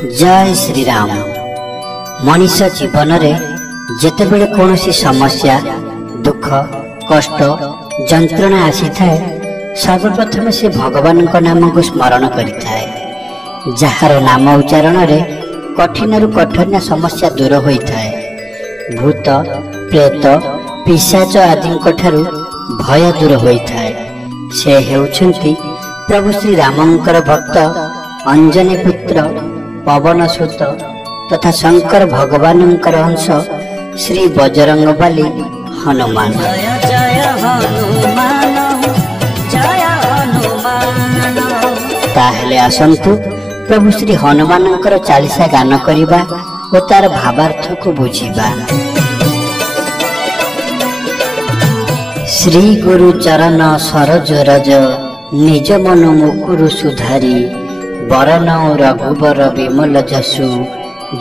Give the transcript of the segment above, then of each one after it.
जय श्री राम। मनीष जीवन रे जेतेबेले कौनसी समस्या दुख कष्ट जंत्रणा आसी थाए सर्वप्रथम से भगवान का नाम को स्मरण करिथाए। जार नाम उच्चारण रे कठिन रु कठिन समस्या दूर होइथाए। भूत प्रेत पिशाच आदि ठारू भय दूर होइथाए। से हेउछंती प्रभु श्री रामंकर भक्त अंजनी पुत्र पवन सुत तथा शंकर भगवानंकर अंश श्री बजरंगबली हनुमान। ताहले आसंतु प्रभु श्री हनुमानंकर चालीसा गान करिबा ओ तार भावार्थ को बुझिबा। श्री गुरु चरण सरोज रज निज मन मुकुरु सुधारी बरन रघुबर विमल जसु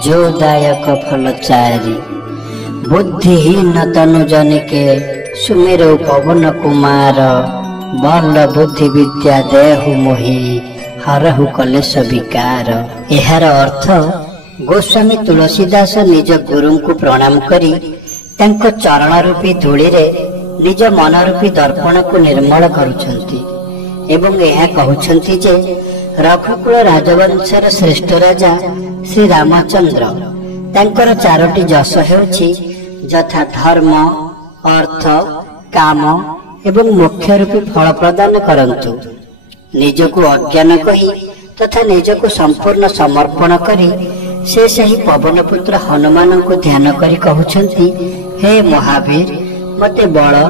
जो दायक फल चारि। बुद्धिहीन तनु जनिके सुमेरु पवन कुमार बल बुद्धि विद्या देहु मोहि हरहु कलेश विकार। एहार अर्थ गोस्वामी तुलसीदास निज गुरु को प्रणाम करी तांको चरण रूपी धूली रे निज मन रूपी दर्पण को निर्मल करुछंती एवं यह कहउछंती जे रघुकुल राजवंशर श्रेष्ठ राजा श्री रामचंद्र तांकर चारोटी जस हेउछि यथा धर्म अर्थ काम एवं मोक्ष रूपी फल प्रदान करंतु। निजको अज्ञान कही तथा निजको संपूर्ण समर्पण करी से सही पवन पुत्र हनुमान को ध्यान करी कहउछंती हे महावीर मते बल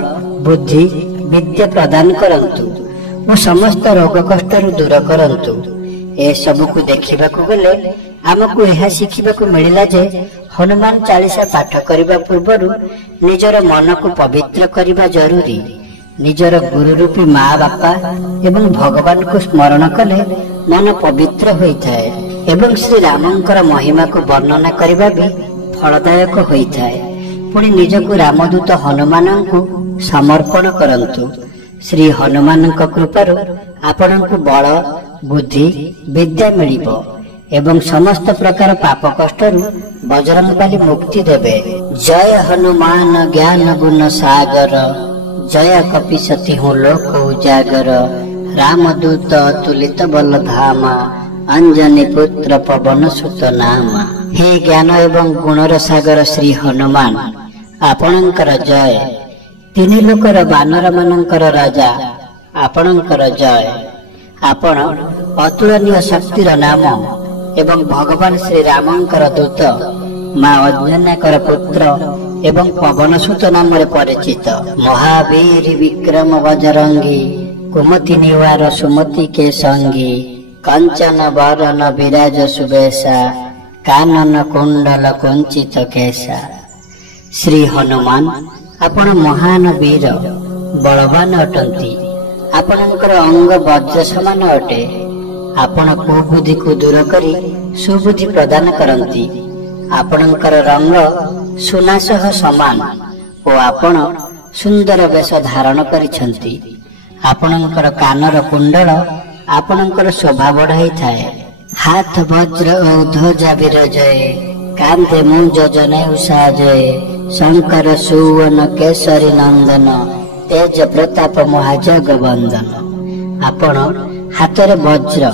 बुद्धि विद्या प्रदान करंतु वो समस्त रोग कष्ट दूर करंतु। ए सब को देखिबा को गले हमको यह शिखिबा को मिलिला जे हनुमान चालीसा पाठ करिबा पूर्वरु निजर मन को पवित्र करिबा जरूरी। निजर गुरु रूपी माँ बापा एवं भगवान को स्मरण कले मन पवित्र होइथाए एवं श्री रामंकर महिमा को वर्णना करिबा भी फलदायक होइथाए। पुणी निजको रामदूत हनुमान को समर्पण करंतु। श्री हनुमान कृपारु आपनको बल बुद्धि विद्या मिलिबो एवं समस्त प्रकार पाप कष्टरु बजरंगबली मुक्ति देबे। जय हनुमान ज्ञान गुण सागर जय कपीसती हूँ लोक उजागर रामदूत तुलित बल धामा अंजनी पुत्र पवन सुत नामा। हे ज्ञान एवं गुणर सागर श्री हनुमान आपणकर जय। तीन लोकर बानर मानकर राजा आपणकर जय। आपण अतुलनीय शक्तिर नाम एवं भगवान श्री रामंकर दूत माँ अंजनाकर पुत्र एवं पवन सुत नाम परिचित। महावीर विक्रम बजरंगी कुमति निवार सुमति के संगी कंचन वरन विराज सुबेशा कानन कुंडल कुंचित केशा। श्री हनुमान आपण महान वीर बलवान अटंती। आपणकर अंग वज्र समान अटे। आपण कुबुद्धि को दूर करी सुबुद्धि प्रदान करंती। आपणकर रंग सुना सह समान ओ आपण सुंदर वेश धारण करिछंती। आपणकर कानर कुंडल आपणकर शोभा बढ़ाई थाए। हाथ वज्र ओ ध्वजा विराजय कांधे मुंज जनेऊ साजय शंकर सुवन केसरी नंदन तेज प्रताप महाजग वंदन। आपण हाथरे वज्र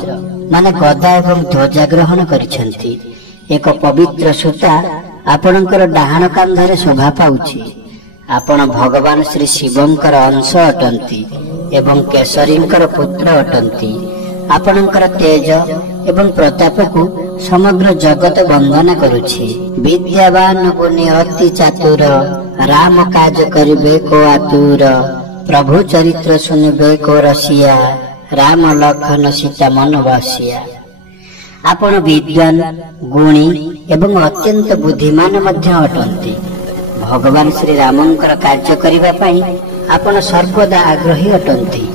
माने गदा एवं ध्वजा ग्रहण करिछंती। एक पवित्र सूता आपणकर डाहाण कांधरे शोभा पाउछि। आपण भगवान श्री शिवंकर अंश अटंती एवं केसरींकर पुत्र अटंती। आपणकर तेज एवं प्रताप को समग्र जगत वंदना करुछि। विद्यावान गुणी अति चातुर राम काज करिबे को आतुर प्रभु चरित्र सुनिबे को रसिया राम लखन सीता मन बसिया। आपण विद्वान गुणी एवं अत्यंत बुद्धिमान मध्य अटंती। भगवान श्री रामंकर कार्य करिबा पई आपण सर्वदा आग्रही अटंती।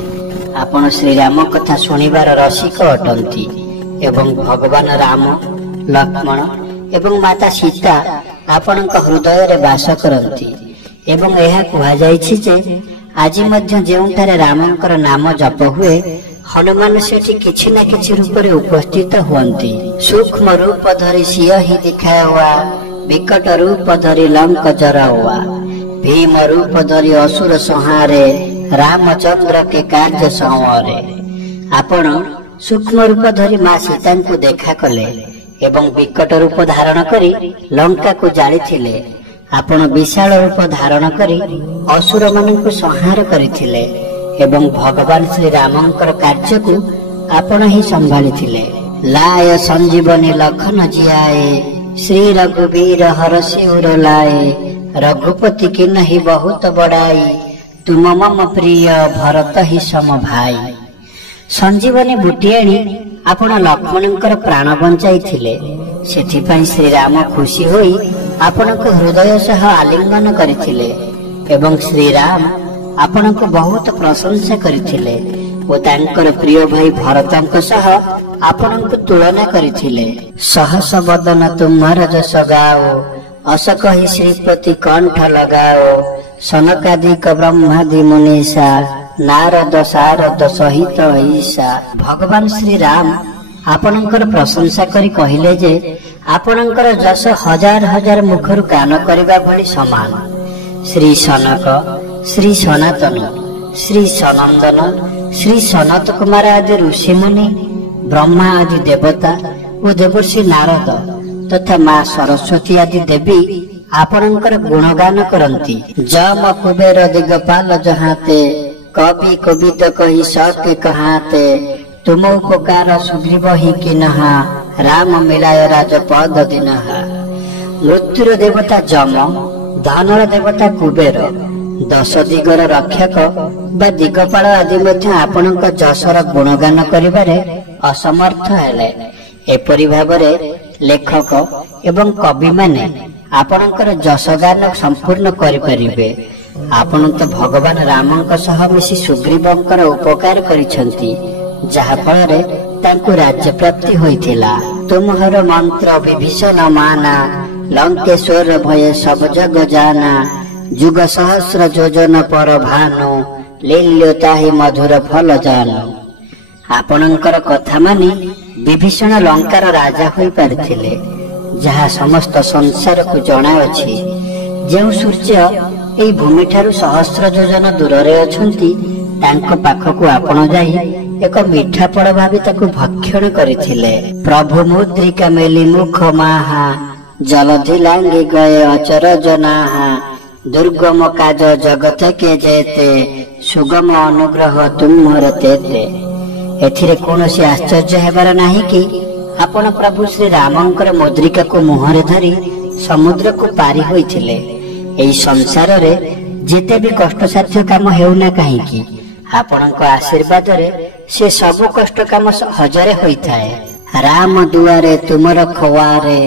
आपण श्री राम कथा सुनिबार रसिक अटंती एवं भगवान राम लक्ष्मण एवं माता सीता आपणक हृदय रे वास करंती। एवं यह कहा जायछि जे आज मध्य जेउठारे रामंकर नाम जप हुए हनुमान सेठी किछि ना किछि रूप रे उपस्थित हुअंती। सूक्ष्म रूप धरि सिंह ही दिखाया हुआ, विकट रूप धरि लंक जरा हुआ, भीम रूप धरि असुर संहारे, रामचंद्र के कार्य संवारे। आपण सूक्ष्म रूप धरि मां सीता को देखा कले एवं विकट रूप धारण करी लंका को जालिथिले। आपण विशाल रूप धारण करी असुर मानकु संहार करिथिले एवं भगवान श्री रामंकर कार्य को आपण ही संभालिथिले। लाय संजीवनी लखन जियाए, श्री रघुवीर हरषि उर लाए, रघुपति की नहीं बहुत बड़ाई, तुम मम प्रिय भरत ही सम भाई। संजीवनी बुटियाणी आपण लक्ष्मणंकर प्राण बंचाइथिले। सेथिपाई श्री राम खुशी होई आपणक हृदय सह आलिंगन करिथिले एवं श्री राम आपणक बहुत प्रशंसा करिथिले ओ तांकर प्रिय भाई भरतंक सह आपणक तुलना करिथिले। सहस बदन तुम्हार जस गाओ, अस कहि श्रीपति कंठ लगाओ, सनकादिक ब्रह्मादि मुनीषा, नारद सारद सहित ईशा। भगवान श्री राम आपणकर प्रशंसा करी कहिले जे आपणकर जस हजार हजार मुखरु गान करिबा भली समान। श्री सनक, श्री सनातन, श्री सनंदन, श्री सनत कुमार आदि ऋषि मुनि, ब्रह्मा आदि देवता और देवर्षि नारद तथा माँ सरस्वती आदि देवी आपणकर गुणगान करती। जम कुबेर दिगपाल जहाते, कवि कवित कही सके कहाते, तुम उपकार सुग्रीव ही कि नहा, राम मिलाय राजपद दिनहा। मृत्युर देवता जम, धनर देवता कुबेर, दश दिगर रक्षक बा दिगपाल आदि मध्य आपणक जसर गुणगान करिबारे असमर्थ हेले। एपरि भाबरे लेखक एवं कवि माने आपणकर जसगान संपूर्ण करिपारिबे। आपण तो भगवान रामंक सह मिसी सुग्रीवंकर उपकार करिसंती, जहा फଳରେ तांकु राज्य प्राप्ति होइथिला। तुमहर मंत्र विभीषण माना, लंकेश्वर भय सब जग जाना, जुग सहस्र योजन पर भानु, लील्यो ताहि मधुर फल जानु। आपणकर कथा मानि विभीषण लंकार राजा होई पारिथिले, जहा समस्त संसार को जणा अछि। जेउ सूर्य एई भूमि ठारू सहस्र योजन दूर रे अछंती, तांको पाखकु आपण जाई एक मीठा फल भाबी ताकु भक्षण करिथिले। प्रभु मुद्रिका मेली मुख माहा, जलधि लांगी गए अचरज नाहा, दुर्गम काज जगत के जेते, सुगम अनुग्रह तुम्हर तेते। एथिरे कोनोसी आश्चर्य हेबार नाही कि आपण प्रभु श्री रामंकर मुद्रिका को मुहरे धरी समुद्र को पारी होइथिले। एई संसार रे जेते भी कष्ट साध्य काम हेउना काहेकि आपणक आशीर्वाद रे से सब कष्ट काम सहजरे होइथाए। राम दुआरे तुमर खवारे,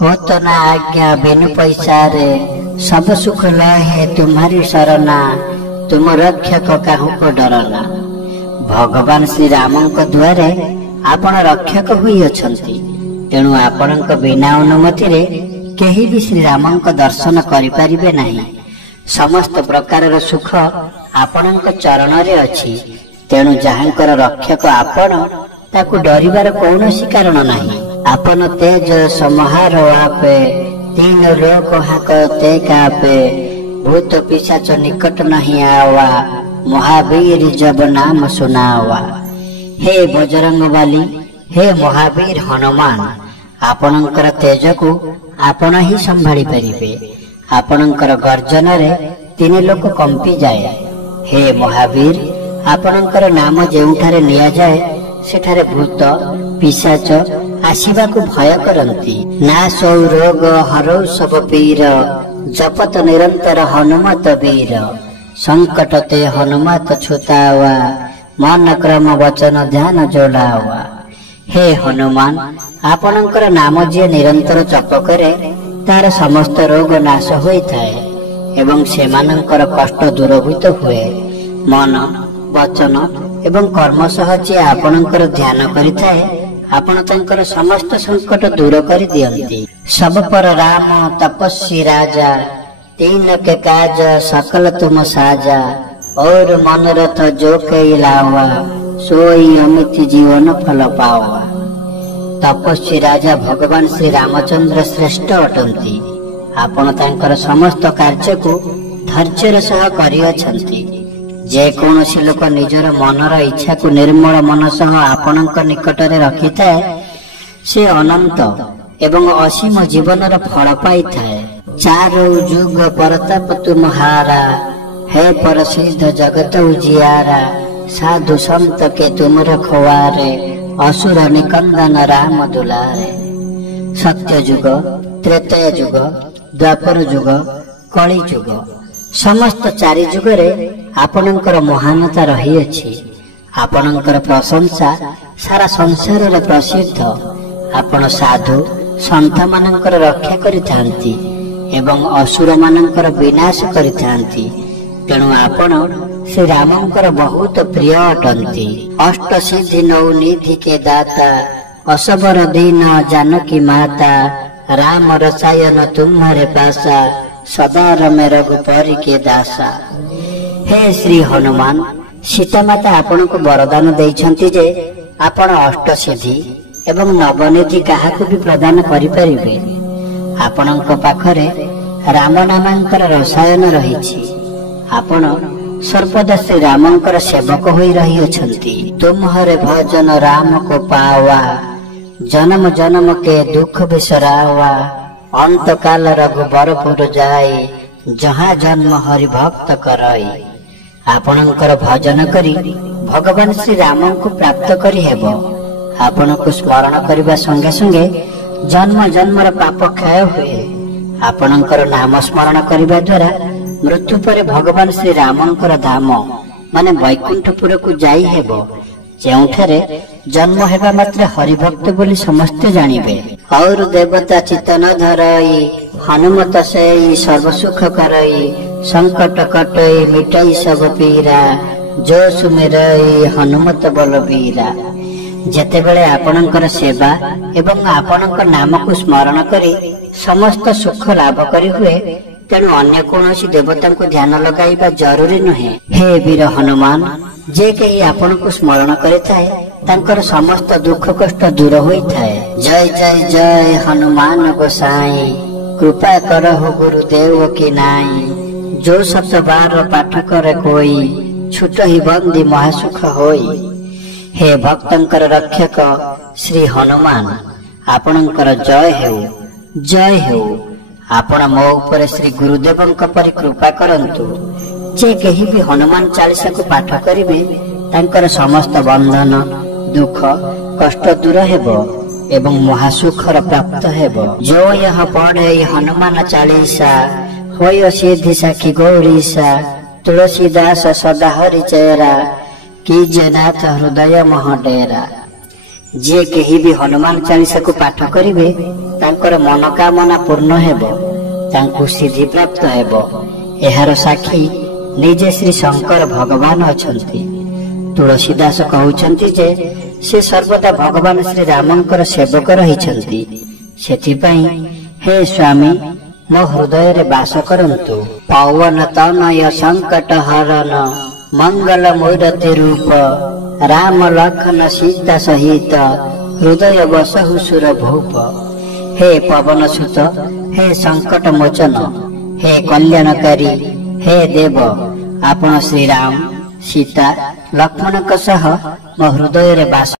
होत ना आज्ञा बिनु पैसा रे, सब सुख लहे तुम्हारी शरणा, तुम रक्षक काहू को डरना। भगवान श्री रामंक द्वारे आपण रक्षक होई अछंती, तेणु आपणक बिना अनुमति रे केही भी श्री रामंक दर्शन करि परिबे नाही। समस्त प्रकार सुख आपणक चरण रे अछि, तेणु जहांकर रक्षक आपण ताकु डरिबार कौनसी कारण नाही। आपण तेज समाहार आपे, तीन लोक हाकते कापे, भूत पिशाच निकट नहीं आवा, महावीर जब नाम सुनावा। हे बजरंग बाली, हे महावीर हनुमान, आपणकर तेज को आपण ही संभाली परिबे। आपणकर गर्जन रे तीन लोक कंपी जाए। हे महावीर, आपणकर नाम जेउठारे निया जाए सेठारे भूत पिशाच आसीबा को भय करंती। नाश रोग हरौ सब पीर, जपत निरंतर हनुमत वीर। संकट ते हनुमत छुतावा, मन क्रम वचन ध्यान जोड़ावा। हे हनुमान, आपणकर नाम जे निरंतर जप करे तार समस्त रोग नाश होइथाए एवं सेमानंकर कष्ट दूरभूत हुए। मन वचन एवं कर्म सह जे आपणकर ध्यान करिथाए, आपण तांकर समस्त संकट दूर कर दियंती। सब पर राम तपस्वी राजा, तीन के काज सकल तुम साजा, और मनोरथ जो कई लावा, सोई अमित जीवन फल पावा। तपस्वी राजा भगवान श्री रामचंद्र श्रेष्ठ अटंती। आपण तांकर समस्त कार्य को धैर्यर सह करिअछंती। जे कौनसी लोक निजर मनर इच्छा को निर्मल मन सह आपणक निकटरे रखिथाए से अनंत एवं असीम जीवनर फल पाइथाए। चारो जुग परताप तुम्हारा है प्रसिद्ध जगत उजियारा। साधु संत के तुम रखवारे असुर निकंदन राम दुलारे। सत्य जुग, त्रेतय जुग, द्वापर जुग, कली जुग समस्त चारि जुगरे आपणकर महानता रही अछि। आपणकर प्रशंसा सारा संसार रे प्रसिद्ध। आपण साधु संत मानकर रक्षा करिथांती एवं असुर मानकर विनाश करिथांती। तेणु आपण श्री रामंकर बहुत प्रिय अटंती। अष्ट सिद्धि नौ निधि के दाता असबर दीन जानकी माता। राम रसायन तुम्हारे पासा सदा रमे रघुपरी के दासा। हे श्री हनुमान, सीता माता आपण को वरदान देइछंती जे आपण अष्ट सिद्धि एवं नवनिधि काहाकु भी प्रदान करि परिबे। आपणक पाखरे राम नामांकर रसायन रहिछि। आपण सर्वदा श्री रामंकर सेवक होई रही अछंती। तुम्हारे भजन राम को पावा जन्म जन्म के दुख बिसरावा। अंत काल रघुबरपुर जाए जहाँ जन्म हरि भक्त करई। आपणकर भजन करी भगवान श्री राम को प्राप्त करी हेबो। आपण को स्मरण करबा संगे संगे जन्म जन्मर पाप क्षय हुए। आपणकर नाम स्मरण करबा द्वारा मृत्यु पर भगवान श्री रामंकर धाम माने वैकुंठपुर को जाई हेबो। जेउठारे जन्म हेबा मात्र हरिभक्त बोली समस्ते जानिबे। और देवता चितन धरई हनुमत सेई सर्व सुख करई। संकट कटई मिटाई सब पीरा जो सुमिरई हनुमत बलबीरा। जेतेबेले आपणकर सेवा एवं आपणकर नाम को स्मरण करी समस्त सुख लाभ करी हुए, तेणु अन्य कौनसी देवता को ध्यान लगाइबा जरूरी नुहे। हे वीर हनुमान, जे कहीं आपण को स्मरण करिथाए तांकर समस्त दुख कष्ट दूर होइथाए। जय जय जय हनुमान गोसाई कृपा करहु गुरुदेव की नाई। जो शब्द बार पाठ करे कोई छूट ही बंदी महासुख होई। हे भक्तंकर रक्षक श्री हनुमान, आपणकर जय हेउ जय हेउ। आपण मो ऊपर श्री गुरुदेवंक परि कृपा करंतु। जे केही भी हनुमान चालीसा को पाठ करिवे तांकर समस्त बंधन दुख कष्ट दूर हेबो एवं महासुखर प्राप्त हेबो। जो यह पढ़े हनुमान चालीसा होय सिद्धि साखी गौरीसा। तुलसीदास सदा हरि चेरा कीजे नाथ हृदय मह डेरा। जे केही भी हनुमान चालीसा को पाठ करिवे तांकर मनोकामना पूर्ण हेबो, तांकु सिद्धि प्राप्त हेबो। एहार साक्षी निजे श्री शंकर भगवान अछंती। तुलसीदास कहउछंती जे से सर्वदा भगवान श्री रामंकर सेवक रहिछंती। सेथिपई हे स्वामी मो हृदय रे वास करंतु। पवन तनय संकट हरन मंगल मूर्ति रूप। राम लखन सीता सहित हृदय बसहु सुर भूप। हे पवन सुत, हे संकट मोचन, हे कल्याणकारी, हे देव, आपण श्री राम सीता लक्ष्मण सह मो हृदय रे वास